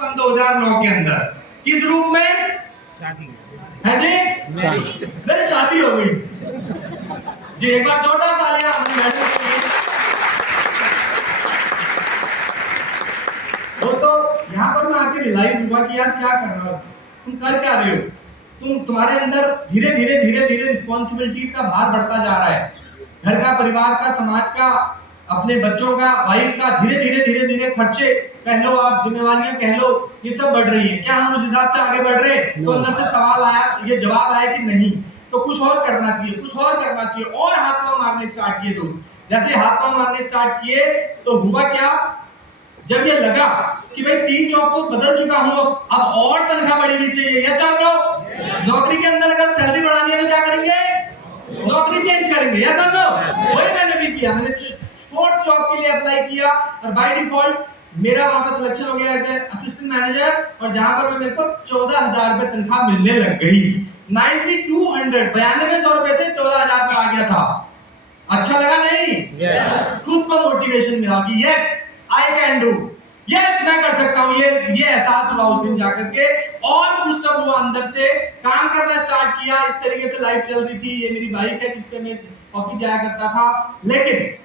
सन 2009 के अंदर। किस रूप में? है जी, मेरी शादी हो गई जी। एक बार जोरदार तालियां हमारी मैडम के लिए। दोस्तों यहाँ पर मैं आके रियलाइज हुआ कि यार क्या कर रहा हो तुम, कर क्या रहे हो तुम्हारे अंदर धीरे धीरे रिस्पॉन्सिबिलिटीज का भार बढ़ता जा रहा है। घर का, परिवार का, समाज का, अपने बच्चों का, वाइफ का, धीरे धीरे खर्चे कह लो, आप जिम्मेवारियां कह लो, ये सब बढ़ रही है। क्या हम उस हिसाब से आगे बढ़ रहे हैं? तो अंदर से सवाल आया, ये जवाब आया कि नहीं, तो कुछ और करना चाहिए, कुछ और करना चाहिए। और हाथ पांव मारने स्टार्ट किए। तो जैसे हाथ पांव मारने स्टार्ट किए तो हुआ क्या, जब ये लगा कि भाई 3 जॉब को बदल चुका हूं, अब और तनख्वाह बढ़नी चाहिए। यस और नो? नौकरी के अंदर अगर सैलरी बढ़ानी है तो क्या करेंगे? नौकरी चेंज करेंगे। यस और नो? वही मैंने भी किया। मैंने 4th जॉब के लिए अप्लाई किया और बाय डिफॉल्ट मेरा वहां पर सिलेक्शन हो गया एज असिस्टेंट मैनेजर, और जहां पर मेरे को 14,000 रुपए तनख्वाह मिलने लग गई। 9200 रुपए से 14,000 पर आ गया साहब। अच्छा लगा नहीं? yes. खुद को मोटिवेशन मिला कि yes I can do, yes मैं कर सकता हूँ। ये एहसास हुआ उस दिन जाकर के, और बूस्टअप हुआ अंदर से। काम करना स्टार्ट किया। इस तरीके से लाइफ चल रही थी। ये मेरी बाइक है जिससे मैं ऑफिस जाया करता था। लेकिन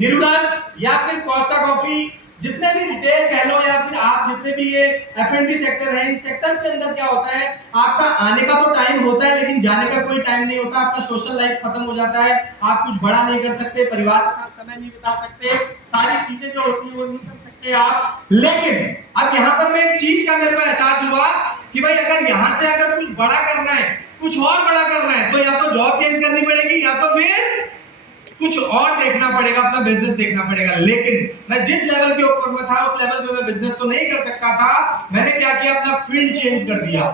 निरुदास या फिर कोस्टा कॉफी, जितने भी रिटेल कह लो या फिर आप जितने भी ये F&B सेक्टर है, इन सेक्टर्स के अंदर क्या होता है, आपका आने का तो टाइम होता है लेकिन जाने का कोई टाइम नहीं होता। आपका सोशल लाइफ खत्म हो जाता है, आप कुछ बड़ा नहीं कर सकते, परिवार के साथ समय नहीं बिता सकते, सारी चीजें जो होती है वो नहीं कर सकते आप। लेकिन अब यहाँ पर मैं एक चीज का मेरे को एहसास हुआ कि भाई अगर यहाँ से अगर कुछ बड़ा करना है, कुछ और बड़ा करना है, तो या तो जॉब चेंज करनी पड़ेगी या तो फिर कुछ और देखना पड़ेगा, अपना बिजनेस देखना पड़ेगा। लेकिन मैं जिस लेवल के ऊपर में था उस लेवल पे मैं बिजनेस तो नहीं कर सकता था। मैंने क्या किया, अपना फील्ड चेंज कर दिया।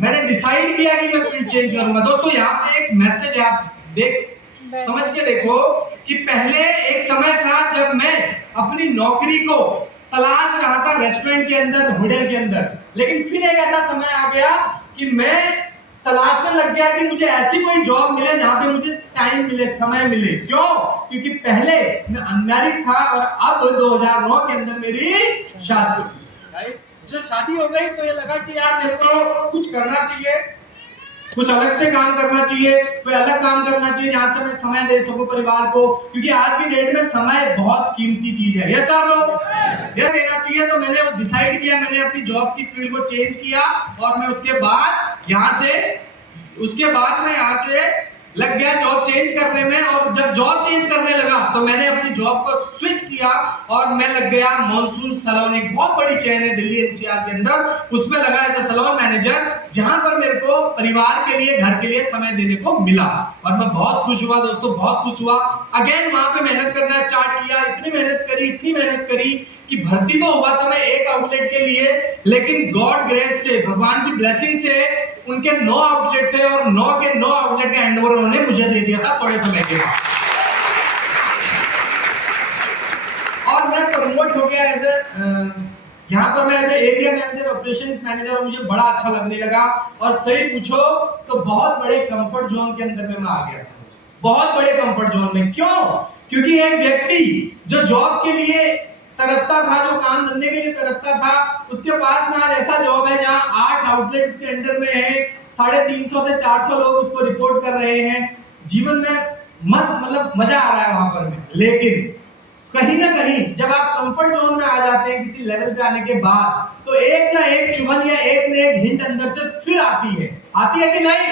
मैंने डिसाइड किया कि मैं फील्ड चेंज करूंगा। दोस्तों यहाँ पे एक मैसेज है, आप समझ के देखो कि पहले एक समय था जब मैं अपनी नौकरी को तलाश रहा था रेस्टोरेंट के अंदर, होटल के अंदर, लेकिन फिर एक ऐसा समय आ गया कि मैं तलाशने लग गया कि मुझे ऐसी कोई जॉब मिले जहां पे मुझे टाइम मिले, समय मिले। क्यों? क्योंकि पहले मैं अनमैरिड था और अब 2009 के अंदर मेरी शादी हो गई। जब शादी हो गई तो ये लगा कि यार मेरे को कुछ करना चाहिए, कुछ अलग से काम करना चाहिए, कोई अलग काम करना चाहिए जहां से मैं समय दे सकूं परिवार को, क्योंकि आज की डेट में समय बहुत कीमती चीज है। यस और नो? ये देना चाहिए। तो मैंने डिसाइड किया, मैंने अपनी जॉब की फील्ड को चेंज किया और मैं उसके बाद यहाँ से लग गया जॉब चेंज करने में। और जब जॉब चेंज करने लगा तो मैंने अपनी जॉब को स्विच किया और मैं लग गया मॉनसून सैलून, एक बहुत बड़ी चेन है दिल्ली एनसीआर के अंदर, उसमें लगा एज अ सैलून मैनेजर, जहां पर मेरे को परिवार के लिए, घर के लिए समय देने को मिला और मैं बहुत खुश हुआ दोस्तों, बहुत खुश हुआ। अगेन वहां पे मेहनत करना स्टार्ट किया, इतनी मेहनत करी कि भर्ती तो हुआ था मैं एक आउटलेट के लिए, लेकिन गॉड ग्रेस से, भगवान की ब्लेसिंग से उनके 9 आउटलेट थे और 9 के 9 आउटलेट का हैंडओवर उन्होंने मुझे दे दिया था थोड़े समय के बाद। और मैं प्रमोट हो गया एज यहाँ पर मैं as area manager, operations manager, मुझे बड़ा अच्छा लगने लगा। और सही पूछो तो बहुत बड़े कंफर्ट जोन के अंदर में मैं आ गया था, बहुत बड़े कंफर्ट जोन में। क्यों? क्योंकि एक व्यक्ति जो जॉब के लिए तरसता था, जो काम धंधे के लिए तरसता था, उसके पास में आज ऐसा जॉब है जहां 8 आउटलेट उसके अंडर में है, 350 से 400 लोग उसको रिपोर्ट कर रहे हैं। जीवन में मस्त, मतलब मजा आ रहा है वहां पर में। लेकिन कहीं ना कहीं जब आप कंफर्ट जोन में आ जाते हैं किसी लेवल पे आने के बाद, तो एक ना एक चुभन या एक ना एक हिंट अंदर से फिर आती है कि नहीं?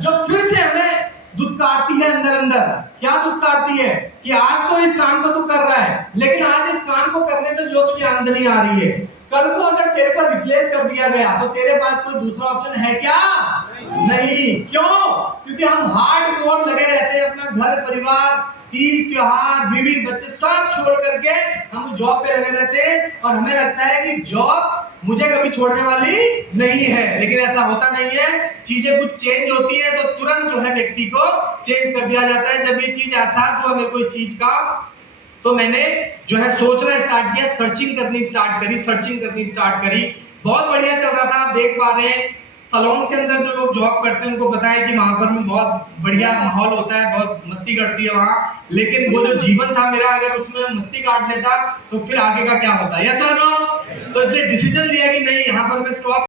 जो फिर से हमें दुख काटती है अंदर अंदर। क्या दुख काटती है? कि आज तो इस काम को तू कर रहा है, लेकिन आज इस काम को करने से जो तुझे आमदनी आ रही है, कल को अगर तेरे को रिप्लेस कर दिया गया तो तेरे पास कोई दूसरा ऑप्शन है क्या? नहीं। क्यों? क्योंकि हम हार्डकोर लगे रहते हैं, अपना घर परिवार, तीज त्योहार, बीवी बच्चे सब छोड़ करके हम जॉब पे लगे रहते हैं और हमें लगता है कि जॉब मुझे कभी छोड़ने वाली नहीं है। लेकिन ऐसा होता नहीं है। चीजें कुछ चेंज होती है तो तुरंत जो है व्यक्ति को चेंज कर दिया जाता है। जब ये चीज एहसास हुआ मेरे को इस चीज का, तो मैंने जो है सोचना स्टार्ट किया, सर्चिंग करनी स्टार्ट करी। बहुत बढ़िया चल रहा था। आप देख पा रहे हैं सैलून्स के अंदर जो लोग जॉब करते हैं उनको पता है कि वहां पर भी बहुत बढ़िया माहौल होता है, बहुत मस्ती करती है वहां। लेकिन वो जो जीवन था मेरा, अगर उसमें मस्ती काट लेता तो फिर आगे का क्या होता? यस और नो? तो इसलिए डिसीजन लिया कि नहीं यहाँ पर मैं स्टॉप